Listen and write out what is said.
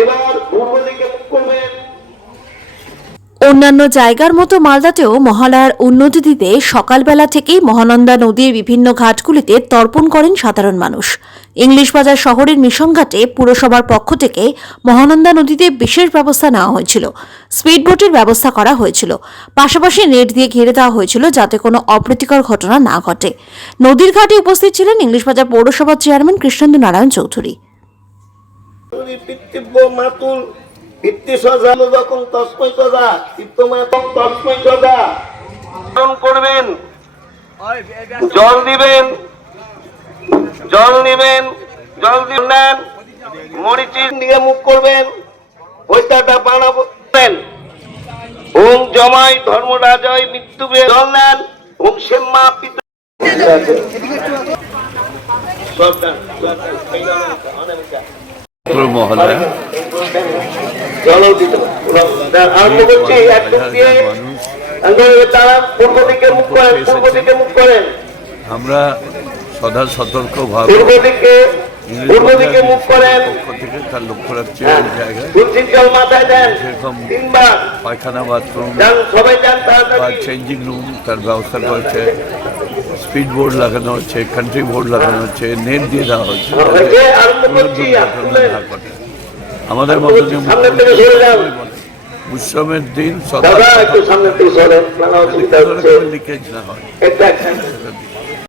এবার পূর্ব দিকে মুখ করবেন। অন্যান্য জায়গার মতো মালদাতেও মহালয়ার উন্নতি দিতে সকালবেলা থেকেই মহানন্দা নদীর বিভিন্ন ঘাটগুলিতে তর্পণ করেন সাধারণ মানুষ। ইংলিশ বাজার শহরের মিশন ঘাটে পুরসভার পক্ষ থেকে মহানন্দা নদীতে বিশেষ ব্যবস্থা নেওয়া হয়েছিল। স্পিড বোটের ব্যবস্থা করা হয়েছিল, পাশাপাশি নেট দিয়ে ঘিরে দেওয়া হয়েছিল যাতে কোনো অপ্রীতিকর ঘটনা না ঘটে। নদীর ঘাটে উপস্থিত ছিলেন ইংলিশ বাজার পৌরসভার চেয়ারম্যান কৃষ্ণেন্দু নারায়ণ চৌধুরী। করবেন, জল দিবেন, জল নিবেন, জল দিবেন, মরিচির দিকে মুখ করবেন, ওইটাটা বানাবেন। ওম জমাই ধর্মরাজয় মৃত্যুবে জল নেন, ওম সেম্মা পিতা জলও দিতে আরম্ভ করছি। একটু দিয়ে পূর্ব দিকে মুখ করেন, পূর্ব দিকে মুখ করেন। আমরা সদা সতর্কভাবে পূর্ব দিকে মুখ করেন, পক্ষ থেকে তার লক্ষ্য রাখছি এই জায়গায় জল মাথায় দেন, সেরকম তিনবার পায়খানা বাথরুম সবাই যান বা তাড়াতাড়ি। চেঞ্জিং রুম তার ব্যবস্থা করেছে, স্পিড বোর্ড লাগানো হচ্ছে, কান্ট্রি বোর্ড লাগানো হচ্ছে, নেট দিয়ে দেওয়া হচ্ছে আরম্ভ করছি। আমাদের মতো যে সামনে থেকে সরে যান উৎসবের দিন দাদা, একটু সামনে থেকে সরেন, নানা অসুবিধা হচ্ছে। লিকেজ না হয় একটা